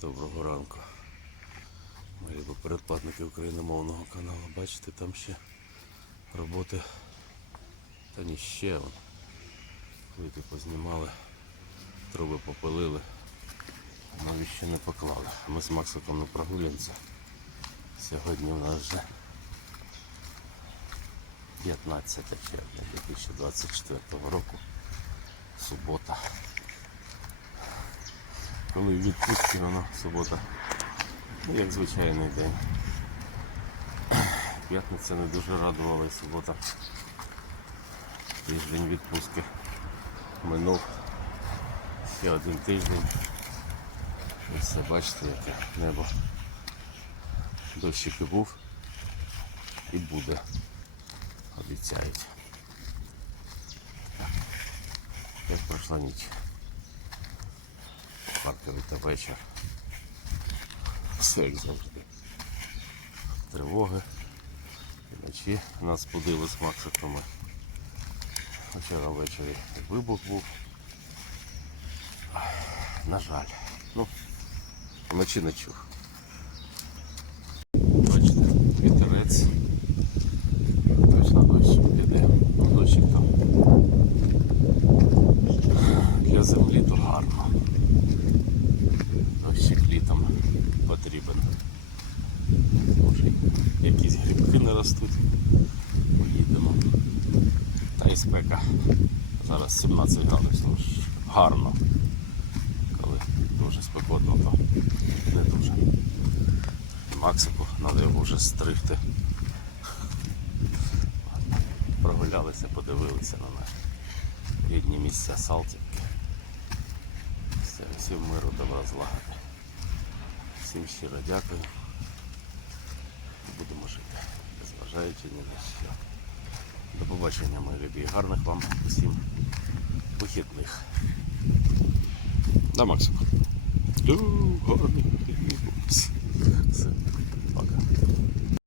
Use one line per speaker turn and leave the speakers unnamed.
Доброго ранку. Мої передплатники україномовного каналу. Бачите, там ще роботи. Та ні ще вон. Познімали, труби попилили. Навіть ще не поклали. Ми з Максиком на прогулянці. Сьогодні у нас вже 15 червня 2024 року. Субота. Коли відпустки воно субота. Ну, як звичайний день. П'ятниця не дуже радувала і субота. Тиждень відпустки. Минув ще один тиждень. І все, бачите, яке небо. Дощик і був і буде. Обіцяють. Як пройшла ніч. Харкові та вечір. Все як завжди. Тривоги. Вночі нас будили з Максиками. Вчора ввечері вибух був. На жаль. Ну, вночі не чув. Бачите, вітерець. Точно дощ піде. Ну, дощик там. Для землі то гарно. Дощик літом потрібен. Може, якісь грибки не ростуть. Поїдемо. Та і спека. Зараз 17 градусів. Гарно. Коли дуже спекотно, то не дуже. Максику треба його вже стригти. Прогулялися, подивилися на наші рідні місця Салтівки. Все, всім миру, добра злагоди. Всім щиро дякую. Будемо жити, незважаючи ні на що. До побачення, мої любі. Гарних вам усім вихідних. Да, Максику? Гарний. Все.